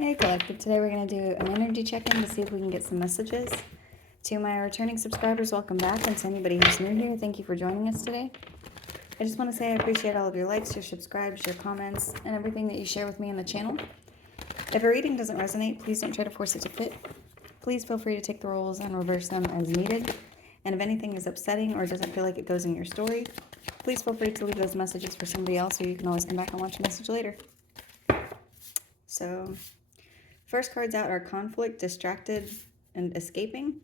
Hey Collective, today we're going to do an energy check-in to see if we can get some messages. To my returning subscribers, welcome back, and to anybody who's new here, thank you for joining us today. I just want to say I appreciate all of your likes, your subscribes, your comments, and everything that you share with me on the channel. If a reading doesn't resonate, please don't try to force it to fit. Please feel free to take the roles and reverse them as needed. And if anything is upsetting or doesn't feel like it goes in your story, please feel free to leave those messages for somebody else, or you can always come back and watch a message later. So, first cards out are conflict, distracted, and escaping.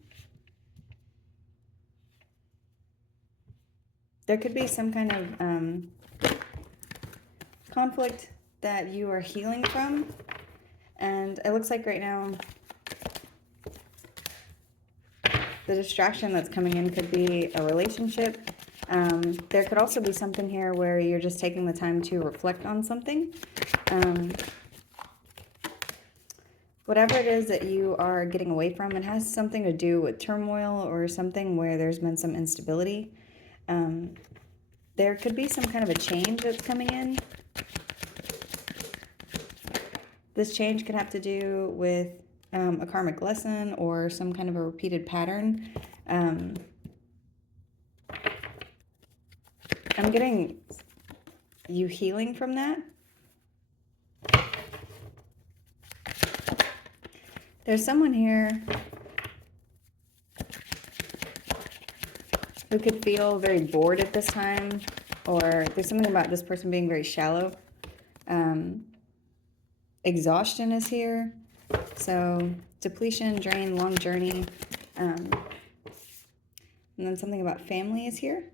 There could be some kind of conflict that you are healing from. And it looks like right now, the distraction that's coming in could be a relationship. There could also be something here where you're just taking the time to reflect on something. Whatever it is that you are getting away from, it has something to do with turmoil or something where there's been some instability. There could be some kind of a change that's coming in. This change could have to do with a karmic lesson or some kind of a repeated pattern. I'm getting you healing from that. There's someone here who could feel very bored at this time, or there's something about this person being very shallow. Exhaustion is here. So depletion, drain, long journey. And then something about family is here.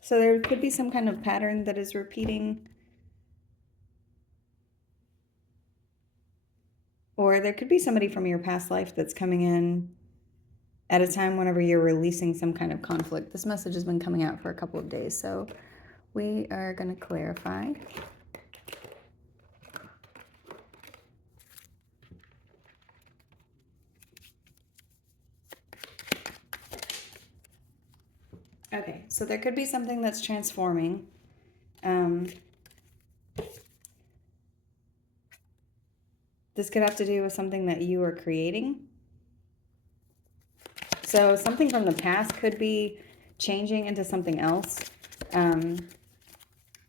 So there could be some kind of pattern that is repeating. Or there could be somebody from your past life that's coming in at a time whenever you're releasing some kind of conflict. This message has been coming out for a couple of days, so we are going to clarify. Okay, so there could be something that's transforming. This could have to do with something that you are creating. So something from the past could be changing into something else.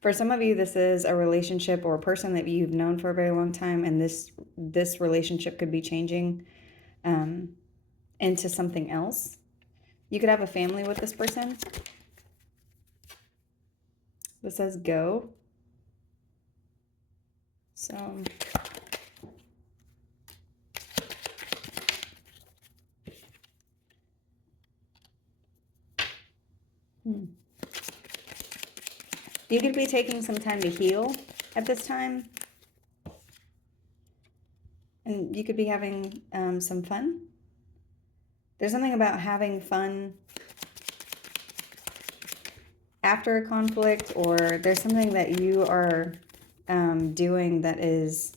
For some of you, this is a relationship or a person that you've known for a very long time, and this relationship could be changing into something else. You could have a family with this person. This says go. So you could be taking some time to heal at this time. And you could be having some fun. There's something about having fun after a conflict, or there's something that you are doing that is...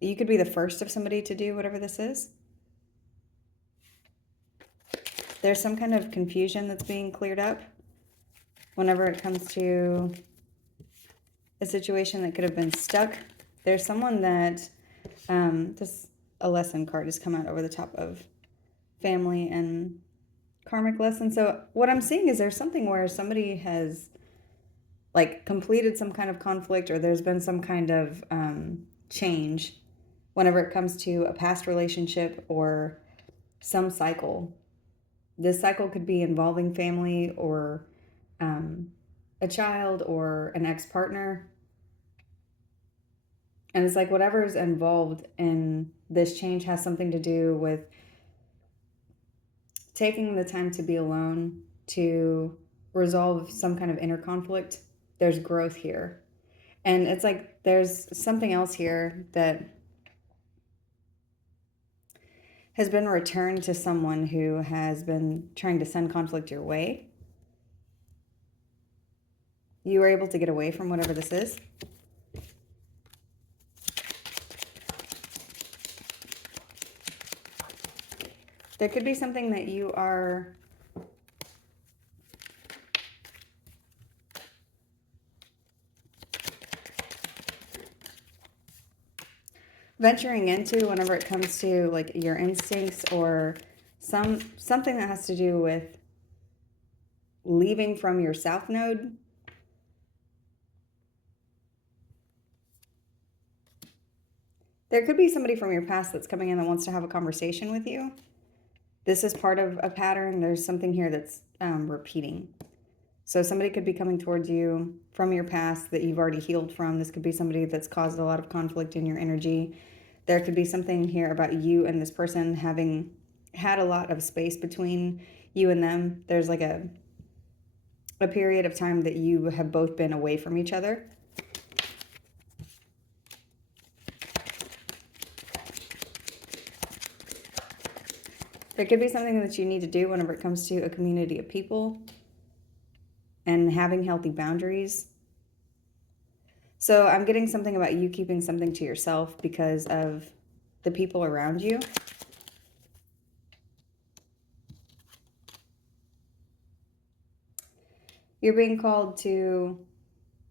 You could be the first of somebody to do whatever this is. There's some kind of confusion that's being cleared up whenever it comes to a situation that could have been stuck. There's someone that, a lesson card has come out over the top of family and karmic lesson. So what I'm seeing is there's something where somebody has like completed some kind of conflict, or there's been some kind of change whenever it comes to a past relationship or some cycle. This cycle could be involving family or a child or an ex-partner. And it's like whatever's involved in this change has something to do with taking the time to be alone to resolve some kind of inner conflict. There's growth here. And it's like there's something else here that has been returned to someone who has been trying to send conflict your way. You were able to get away from whatever this is. There could be something that you are venturing into whenever it comes to like your instincts or something that has to do with leaving from your south node. There could be somebody from your past that's coming in that wants to have a conversation with you. This is part of a pattern. There's something here that's repeating. So somebody could be coming towards you from your past that you've already healed from. This could be somebody that's caused a lot of conflict in your energy. There could be something here about you and this person having had a lot of space between you and them. There's like a period of time that you have both been away from each other. There could be something that you need to do whenever it comes to a community of people and having healthy boundaries. So I'm getting something about you keeping something to yourself because of the people around you. You're being called to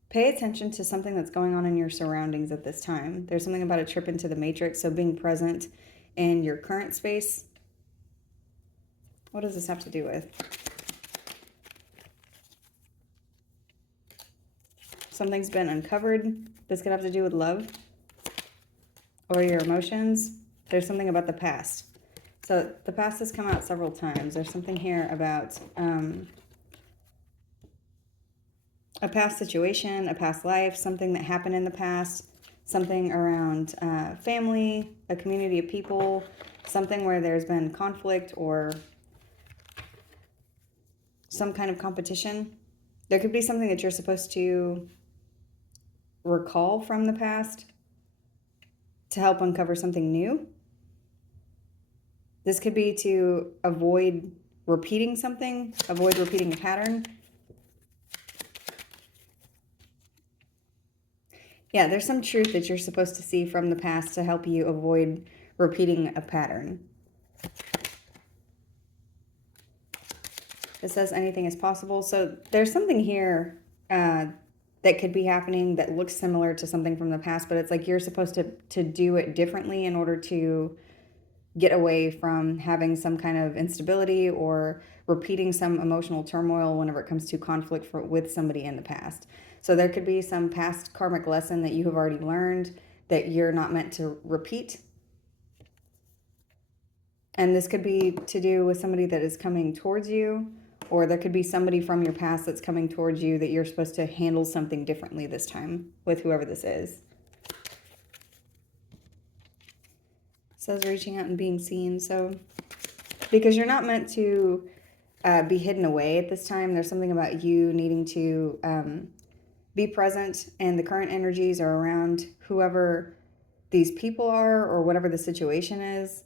pay attention to something that's going on in your surroundings at this time. There's something about a trip into the matrix, so being present in your current space. What does this have to do with? Something's been uncovered. This could have to do with love or your emotions. There's something about the past. So the past has come out several times. There's something here about a past situation, a past life, something that happened in the past, something around family, a community of people, something where there's been conflict or some kind of competition. There could be something that you're supposed to recall from the past to help uncover something new. This could be to avoid repeating something, avoid repeating a pattern. Yeah, there's some truth that you're supposed to see from the past to help you avoid repeating a pattern. It says anything is possible. So there's something here that could be happening that looks similar to something from the past, but it's like you're supposed to do it differently in order to get away from having some kind of instability or repeating some emotional turmoil whenever it comes to conflict with somebody in the past. So there could be some past karmic lesson that you have already learned that you're not meant to repeat. And this could be to do with somebody that is coming towards you, or there could be somebody from your past that's coming towards you that you're supposed to handle something differently this time with whoever this is. It says reaching out and being seen. So because you're not meant to be hidden away at this time, there's something about you needing to be present, and the current energies are around whoever these people are or whatever the situation is.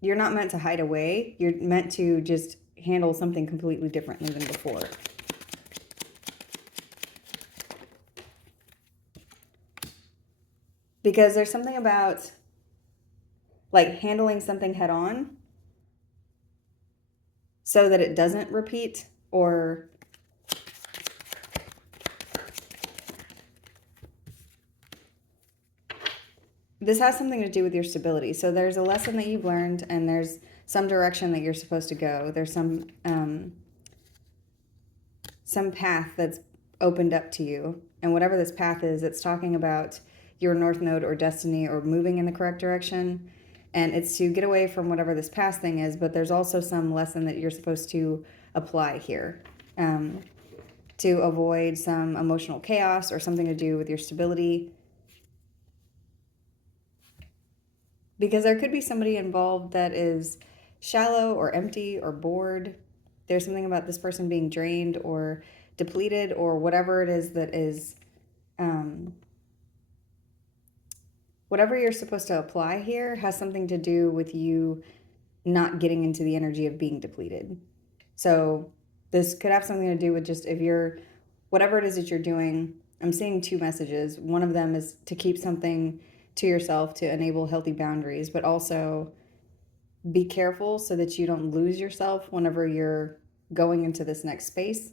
You're not meant to hide away. You're meant to just handle something completely differently than before. Because there's something about like handling something head on so that it doesn't repeat, or this has something to do with your stability. So there's a lesson that you've learned and there's some direction that you're supposed to go. There's some path that's opened up to you. And whatever this path is, it's talking about your north node or destiny or moving in the correct direction. And it's to get away from whatever this past thing is, but there's also some lesson that you're supposed to apply here to avoid some emotional chaos or something to do with your stability. Because there could be somebody involved that is shallow or empty or bored. There's something about this person being drained or depleted or whatever it is that is, whatever you're supposed to apply here has something to do with you not getting into the energy of being depleted. So this could have something to do with just if you're, whatever it is that you're doing, I'm seeing two messages. One of them is to keep something to yourself to enable healthy boundaries, but also be careful so that you don't lose yourself whenever you're going into this next space.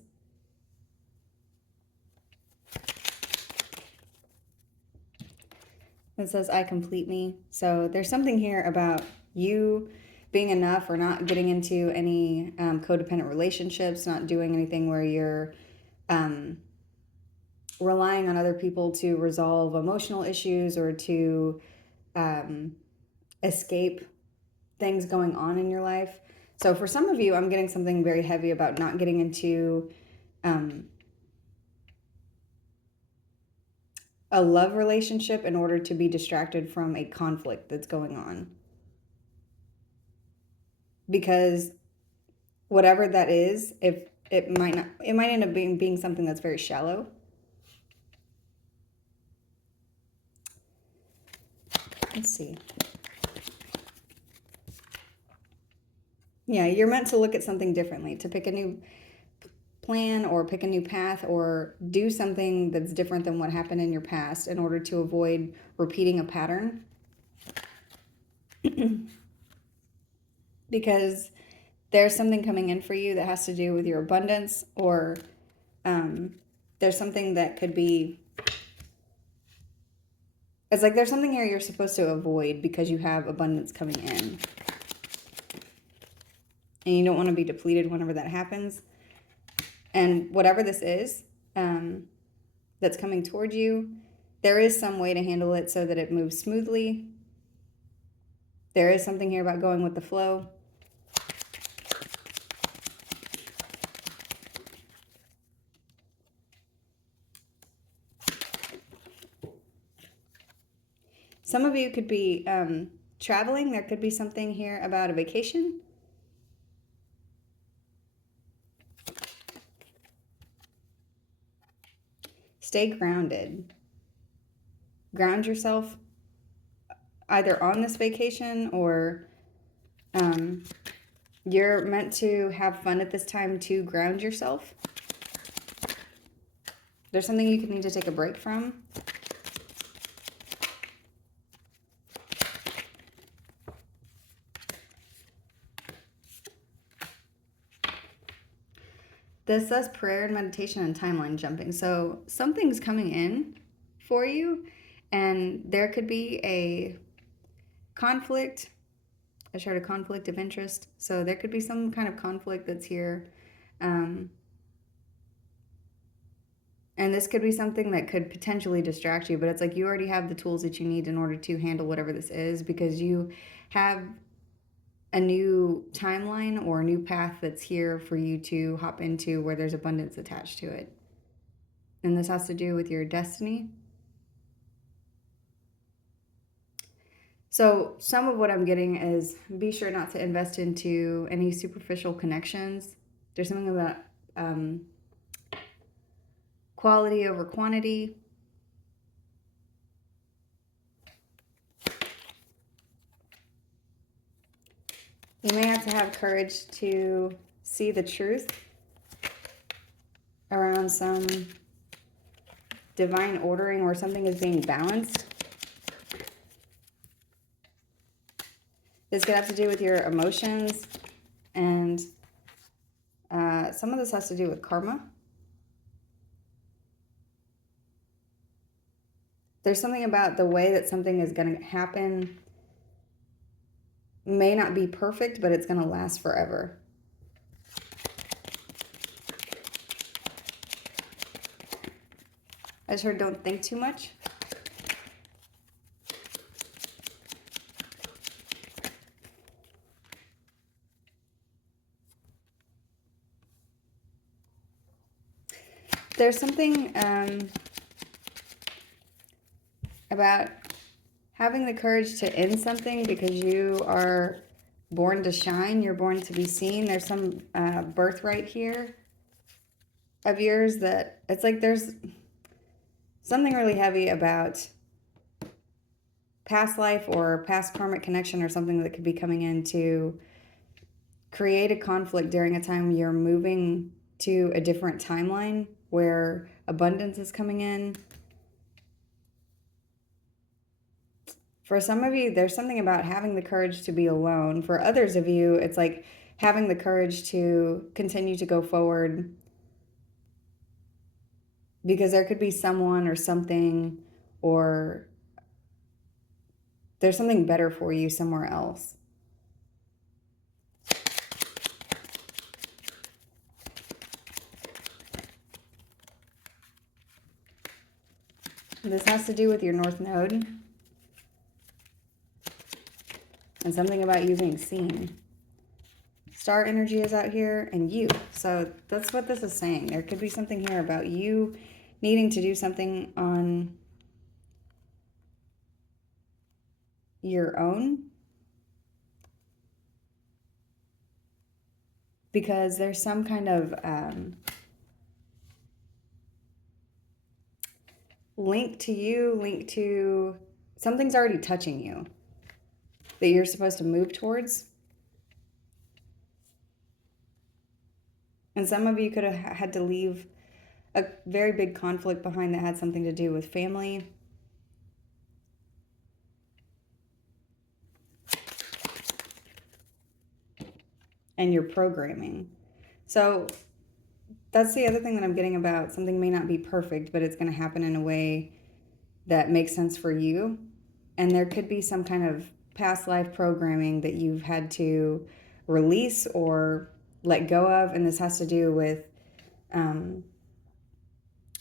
It says, I complete me. So there's something here about you being enough, or not getting into any codependent relationships, not doing anything where you're relying on other people to resolve emotional issues or to escape things going on in your life. So for some of you, I'm getting something very heavy about not getting into a love relationship in order to be distracted from a conflict that's going on. Because whatever that is, if it might end up being something that's very shallow. Let's see. Yeah, you're meant to look at something differently, to pick a new plan or pick a new path or do something that's different than what happened in your past in order to avoid repeating a pattern. Because there's something coming in for you that has to do with your abundance, or there's something that could be, it's like there's something here you're supposed to avoid because you have abundance coming in. And you don't want to be depleted whenever that happens. And whatever this is that's coming toward you, there is some way to handle it so that it moves smoothly. There is something here about going with the flow. Some of you could be traveling. There could be something here about a vacation. Stay grounded. Ground yourself either on this vacation, or you're meant to have fun at this time to ground yourself. There's something you could need to take a break from. This says prayer and meditation and timeline jumping. So something's coming in for you, and there could be a conflict. I shared a conflict of interest. So there could be some kind of conflict that's here. And this could be something that could potentially distract you, but it's like you already have the tools that you need in order to handle whatever this is, because you have a new timeline or a new path that's here for you to hop into, where there's abundance attached to it. And this has to do with your destiny. So some of what I'm getting is, be sure not to invest into any superficial connections. There's something about quality over quantity. You may have to have courage to see the truth around some divine ordering where something is being balanced. This could have to do with your emotions, and some of this has to do with karma. There's something about the way that something is going to happen may not be perfect, but it's going to last forever. I just heard don't think too much. There's something about having the courage to end something because you are born to shine. You're born to be seen. There's some birthright here of yours that it's like there's something really heavy about past life or past karmic connection or something that could be coming in to create a conflict during a time you're moving to a different timeline where abundance is coming in. For some of you, there's something about having the courage to be alone. For others of you, it's like having the courage to continue to go forward, because there could be someone or something or there's something better for you somewhere else. This has to do with your North Node and something about you being seen. Star energy is out here and you. So that's what this is saying. There could be something here about you needing to do something on your own. Because there's some kind of link to you, link to something's already touching you that you're supposed to move towards. And some of you could have had to leave a very big conflict behind that had something to do with family. And your programming. So that's the other thing that I'm getting about something may not be perfect, but it's going to happen in a way that makes sense for you. And there could be some kind of past life programming that you've had to release or let go of. And this has to do with the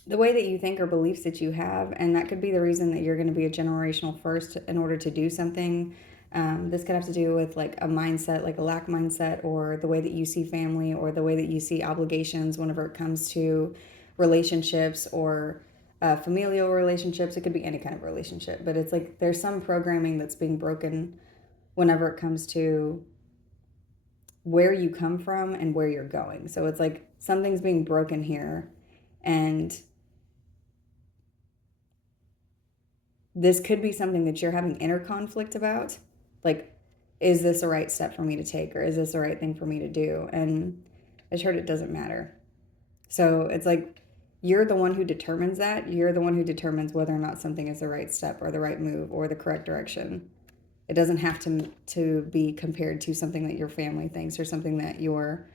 way that you think or beliefs that you have. And that could be the reason that you're going to be a generational first in order to do something. This could have to do with like a mindset, like a lack mindset, or the way that you see family, or the way that you see obligations whenever it comes to relationships or familial relationships. It could be any kind of relationship, but it's like there's some programming that's being broken whenever it comes to where you come from and where you're going. So it's like something's being broken here, and this could be something that you're having inner conflict about. Like, is this the right step for me to take, or is this the right thing for me to do? And I just heard it doesn't matter. So it's like you're the one who determines that. You're the one who determines whether or not something is the right step or the right move or the correct direction. It doesn't have to be compared to something that your family thinks or something that your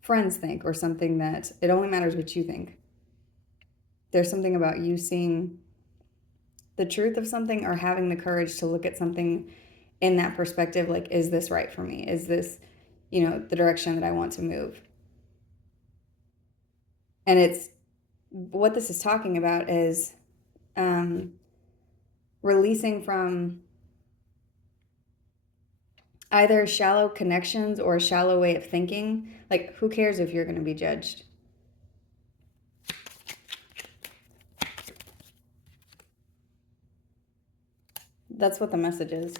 friends think or something that it only matters what you think. There's something about you seeing the truth of something or having the courage to look at something in that perspective, like, is this right for me? Is this, the direction that I want to move? And it's what this is talking about is releasing from either shallow connections or a shallow way of thinking. Like, who cares if you're going to be judged? That's what the message is.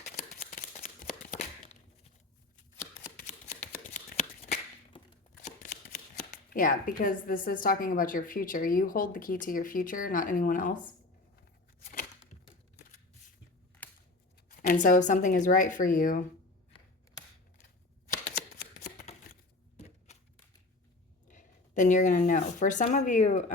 Yeah, because this is talking about your future. You hold the key to your future, not anyone else. And so if something is right for you, then you're going to know. For some of you,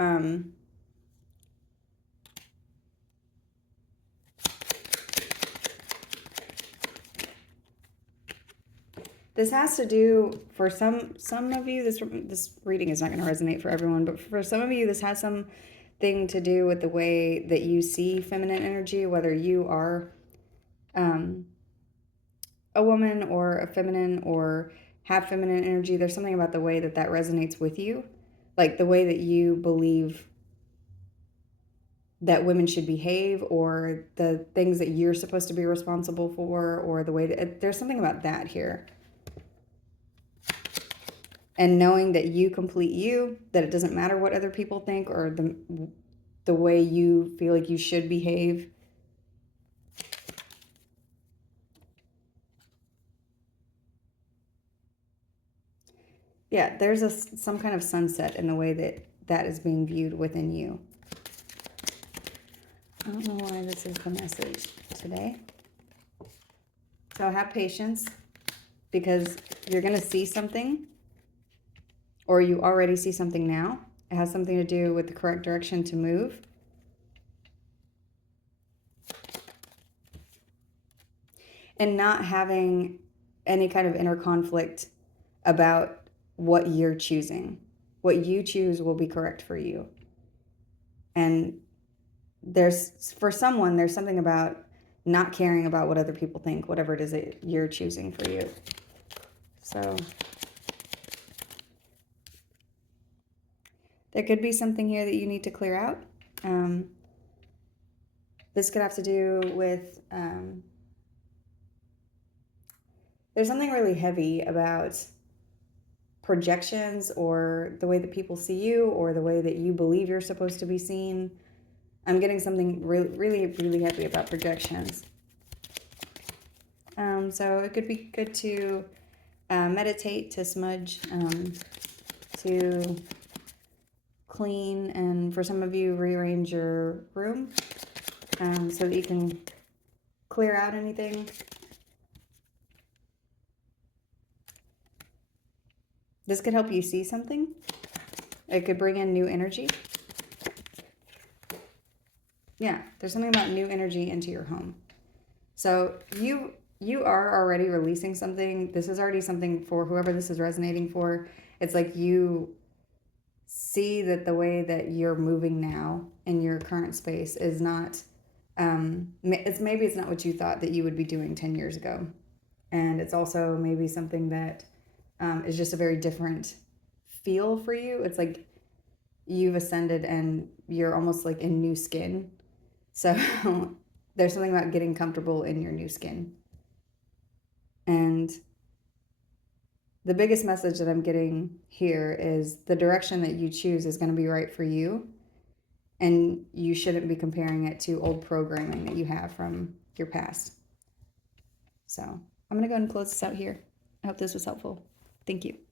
this has to do, for some of you, this reading is not going to resonate for everyone, but for some of you, this has something to do with the way that you see feminine energy, whether you are a woman or a feminine or have feminine energy. There's something about the way that resonates with you, like the way that you believe that women should behave, or the things that you're supposed to be responsible for, or the way that there's something about that here. And knowing that you complete you, that it doesn't matter what other people think or the way you feel like you should behave. Yeah, there's some kind of sunset in the way that is being viewed within you. I don't know why this is the message today. So have patience, because you're going to see something, or you already see something now. It has something to do with the correct direction to move. And not having any kind of inner conflict about what you're choosing. What you choose will be correct for you. And for someone, there's something about not caring about what other people think, whatever it is that you're choosing for you. So there could be something here that you need to clear out. This could have to do with, there's something really heavy about projections or the way that people see you or the way that you believe you're supposed to be seen. I'm getting something really heavy about projections. So it could be good to meditate, to smudge, to clean, and for some of you, rearrange your room so that you can clear out anything. This could help you see something. It could bring in new energy. Yeah, there's something about new energy into your home. So you are already releasing something. This is already something for whoever this is resonating for. It's like you see that the way that you're moving now in your current space is not, maybe it's not what you thought that you would be doing 10 years ago. And it's also maybe something that is just a very different feel for you. It's like you've ascended and you're almost like in new skin. So there's something about getting comfortable in your new skin. And the biggest message that I'm getting here is the direction that you choose is going to be right for you. And you shouldn't be comparing it to old programming that you have from your past. So I'm going to go ahead and close this out here. I hope this was helpful. Thank you.